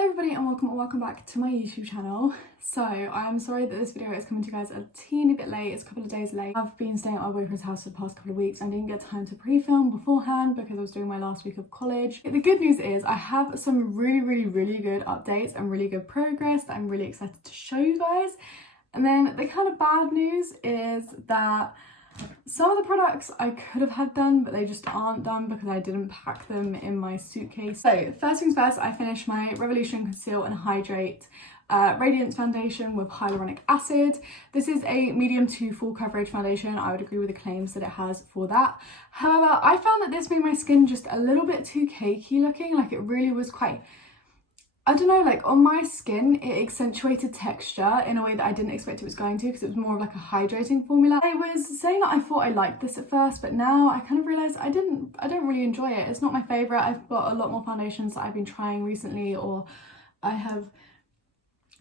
Hey everybody and welcome back to my YouTube channel. So I'm sorry that this video is coming to you guys a teeny bit late. It's a couple of days late. I've been staying at my boyfriend's house for the past couple of weeks and I didn't get time to pre-film beforehand because I was doing my last week of college. The good news is I have some really good updates and really good progress that I'm really excited to show you guys. And then the kind of bad news is that some of the products I could have had done, but they just aren't done because I didn't pack them in my suitcase. So first things first, I finished my Revolution Conceal and Hydrate Radiance Foundation with hyaluronic acid. This is a medium to full coverage foundation. I would agree with the claims that it has for that. However, I found that this made my skin just a little bit too cakey looking. Like it really was quite, I don't know, like on my skin it accentuated texture in a way that I didn't expect it was going to because it was more of like a hydrating formula. I was saying that I thought I liked this at first, but now I kind of realised I don't really enjoy it. It's not my favourite. I've got a lot more foundations that I've been trying recently or I have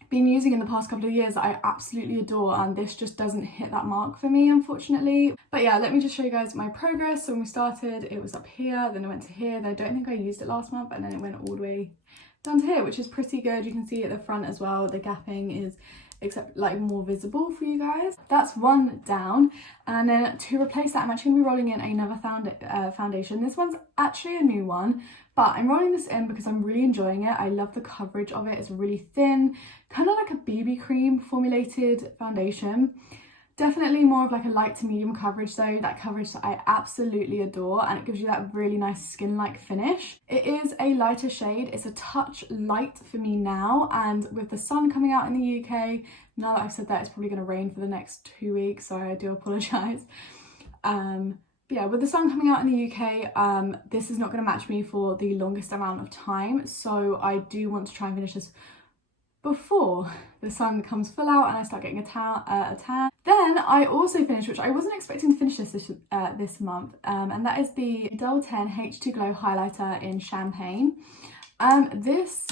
been using in the past couple of years that I absolutely adore, and this just doesn't hit that mark for me, unfortunately. But yeah, let me just show you guys my progress. So when we started, it was up here, then it went to here, then I don't think I used it last month, and then it went all the way down to here, which is pretty good. You can see at the front as well, the gapping is more visible for you guys. That's one down, and then to replace that I'm actually going to be rolling in another foundation. This one's actually a new one, but I'm rolling this in because I'm really enjoying it. I love the coverage of it. It's really thin, kind of like a BB cream formulated foundation. Definitely more of like a light to medium coverage though, that coverage that I absolutely adore, and it gives you that really nice skin-like finish. It is a lighter shade, it's a touch light for me now, and with the sun coming out in the UK, now that I've said that, it's probably going to rain for the next 2 weeks, so I do apologise. But yeah, with the sun coming out in the UK, this is not going to match me for the longest amount of time, so I do want to try and finish this before the sun comes full out and I start getting a tan. Then I also finished, which I wasn't expecting to finish this month, and that is the Doll 10 H2 Glow Highlighter in Champagne. This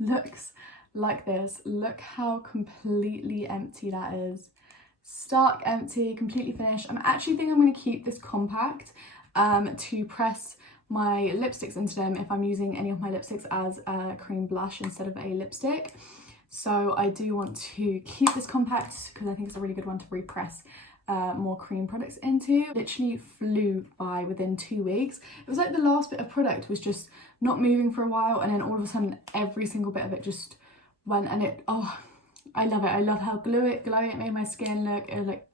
looks like this. Look how completely empty that is. Stark empty, completely finished. I actually think I'm going to keep this compact to press my lipsticks into them if I'm using any of my lipsticks as a cream blush instead of a lipstick. So I do want to keep this compact because I think it's a really good one to repress more cream products into. Literally flew by within 2 weeks. It was like the last bit of product was just not moving for a while, and then all of a sudden every single bit of it just went, and it, oh, I love it. I love how glowy it made my skin look. It was like,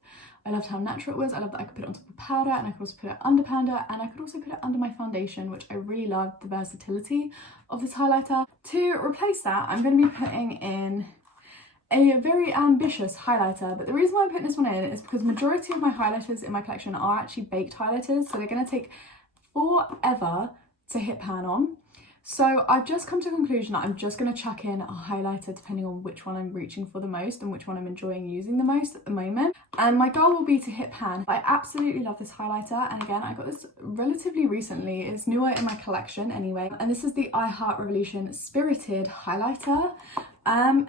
I loved how natural it was. I loved that I could put it on top of powder, and I could also put it under powder, and I could also put it under my foundation, which I really loved the versatility of this highlighter. To replace that, I'm going to be putting in a very ambitious highlighter, but the reason why I'm putting this one in is because the majority of my highlighters in my collection are actually baked highlighters, so they're going to take forever to hit pan on. So I've just come to the conclusion that I'm just going to chuck in a highlighter depending on which one I'm reaching for the most and which one I'm enjoying using the most at the moment. And my goal will be to hit pan. I absolutely love this highlighter, and again, I got this relatively recently. It's newer in my collection anyway. And this is the I Heart Revolution Spirited Highlighter. And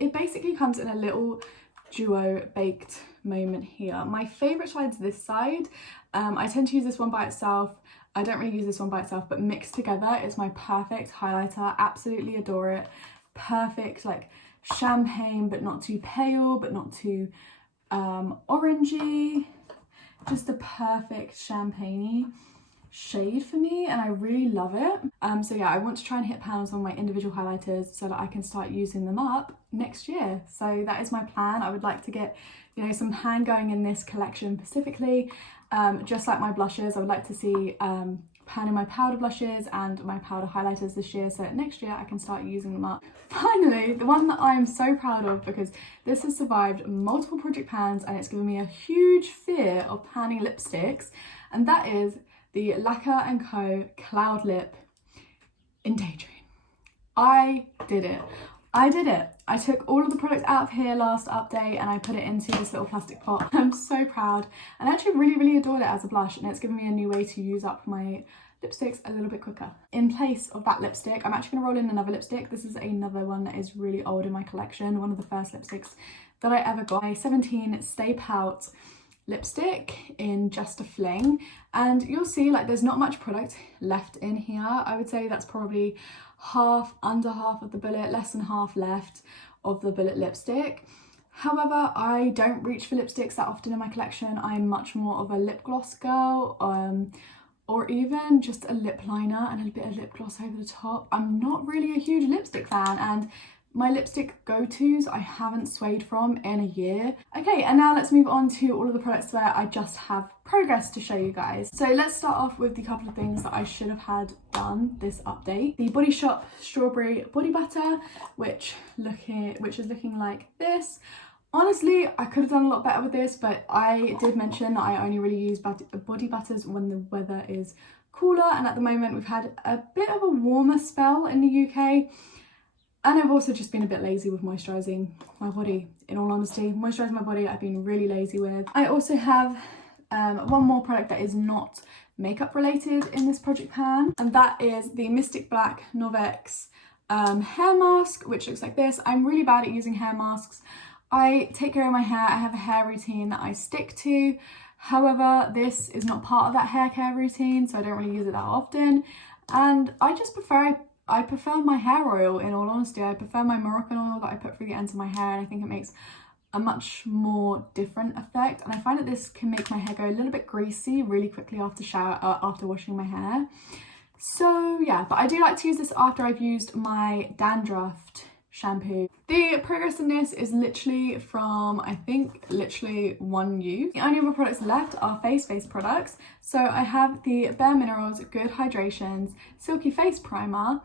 it basically comes in a little duo baked moment here. My favourite side's this side. I tend to use this one by itself. I don't really use this one by itself, but mixed together is my perfect highlighter. Absolutely adore it. Perfect, like champagne, but not too pale, but not too orangey. Just the perfect champagne-y shade for me, and I really love it. So yeah, I want to try and hit pans on my individual highlighters so that I can start using them up next year. So that is my plan. I would like to get, you know, some pan going in this collection specifically. Just like my blushes, I would like to see pan in my powder blushes and my powder highlighters this year, so that next year I can start using them up. Finally, the one that I'm so proud of, because this has survived multiple project pans and it's given me a huge fear of panning lipsticks, and that is the Lacquer & Co Cloud Lip in Daydream. I did it. I took all of the products out of here last update and I put it into this little plastic pot. I'm so proud, and I actually really adored it as a blush, and it's given me a new way to use up my lipsticks a little bit quicker. In place of that lipstick, I'm actually going to roll in another lipstick. This is another one that is really old in my collection, one of the first lipsticks that I ever got. My 17 Stay Pout lipstick in Just a Fling, and you'll see like there's not much product left in here. I would say that's probably under half of the bullet, less than half left of the bullet lipstick. However, I don't reach for lipsticks that often in my collection. I'm much more of a lip gloss girl, or even just a lip liner and a bit of lip gloss over the top. I'm not really a huge lipstick fan, and my lipstick go-tos I haven't swayed from in a year. Okay, and now let's move on to all of the products where I just have progress to show you guys. So let's start off with the couple of things that I should have had done this update. The Body Shop Strawberry Body Butter, which is looking like this. Honestly, I could have done a lot better with this, but I did mention that I only really use body butters when the weather is cooler, and at the moment we've had a bit of a warmer spell in the UK. And I've also just been a bit lazy with moisturising my body, in all honesty. Moisturising my body I've been really lazy with. I also have one more product that is not makeup related in this project pan, and that is the Mystic Black Novex hair mask, which looks like this. I'm really bad at using hair masks. I take care of my hair, I have a hair routine that I stick to. However, this is not part of that hair care routine, so I don't really use it that often. And I just prefer my hair oil, in all honesty. I prefer my Moroccan oil that I put through the ends of my hair, and I think it makes a much more different effect. And I find that this can make my hair go a little bit greasy really quickly after washing my hair. So yeah, but I do like to use this after I've used my dandruff shampoo. The progress in this is literally from, I think, literally one use. The only other products left are face products. So I have the Bare Minerals Good Hydrations Silky Face Primer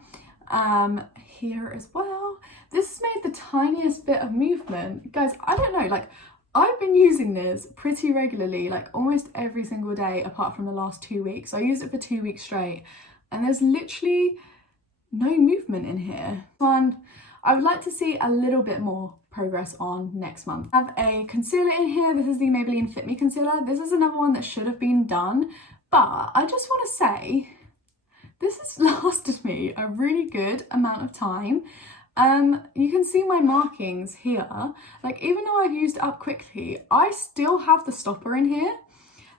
here as well. This has made the tiniest bit of movement. Guys, I don't know, like I've been using this pretty regularly, like almost every single day apart from the last 2 weeks. I used it for 2 weeks straight and there's literally no movement in here. I would like to see a little bit more progress on next month. I have a concealer in here. This is the Maybelline Fit Me Concealer. This is another one that should have been done, but I just want to say this has lasted me a really good amount of time. You can see my markings here. Like, even though I've used it up quickly, I still have the stopper in here.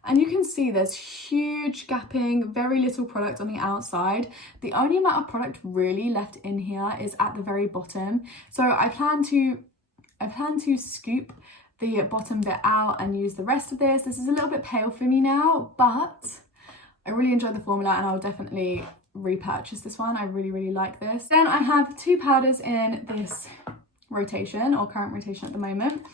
And you can see there's huge gapping, very little product on the outside. The only amount of product really left in here is at the very bottom. So I plan to scoop the bottom bit out and use the rest of this. This is a little bit pale for me now, but I really enjoy the formula and I'll definitely repurchase this one. I really like this. Then I have two powders in this rotation, or current rotation at the moment.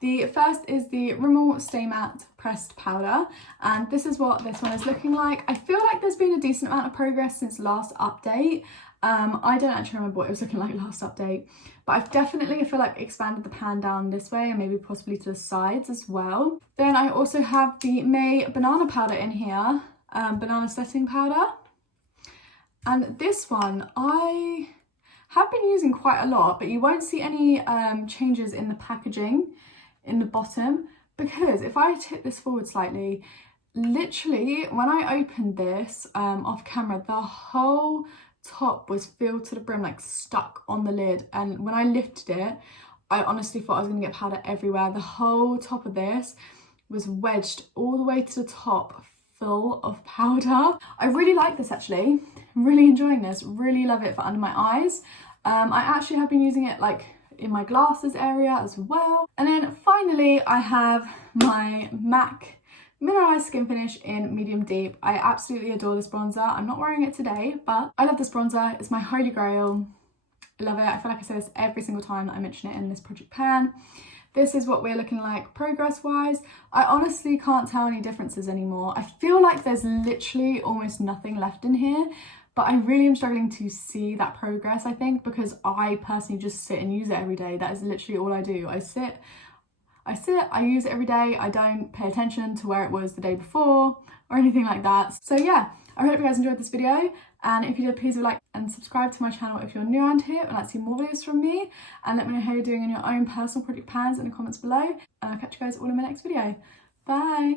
The first is the Rimmel Stay Matte Pressed Powder, and this is what this one is looking like. I feel like there's been a decent amount of progress since last update. I don't actually remember what it was looking like last update, but I've definitely, I feel like, expanded the pan down this way and maybe possibly to the sides as well. Then I also have the May Banana Powder in here, Banana Setting Powder. And this one I have been using quite a lot, but you won't see any changes in the packaging in the bottom, because if I tip this forward slightly, literally when I opened this off camera, the whole top was filled to the brim, like stuck on the lid, and when I lifted it I honestly thought I was going to get powder everywhere. The whole top of this was wedged all the way to the top, full of powder. I really like this actually, I'm really enjoying this, really love it for under my eyes. I actually have been using it like in my glasses area as well. And then finally I have my MAC Mineralized Skin Finish in Medium Deep. I absolutely adore this bronzer. I'm not wearing it today, but I love this bronzer. It's my holy grail. I love it. I feel like I say this every single time that I mention it in this project pan. This is what we're looking like progress wise. I honestly can't tell any differences anymore. I feel like there's literally almost nothing left in here, but I really am struggling to see that progress, I think, because I personally just sit and use it every day. That is literally all I do. I sit, I use it every day. I don't pay attention to where it was the day before or anything like that. So yeah, I hope you guys enjoyed this video. And if you did, please like and subscribe to my channel if you're new around here and like to see more videos from me. And let me know how you're doing in your own personal project pans in the comments below. And I'll catch you guys all in my next video. Bye.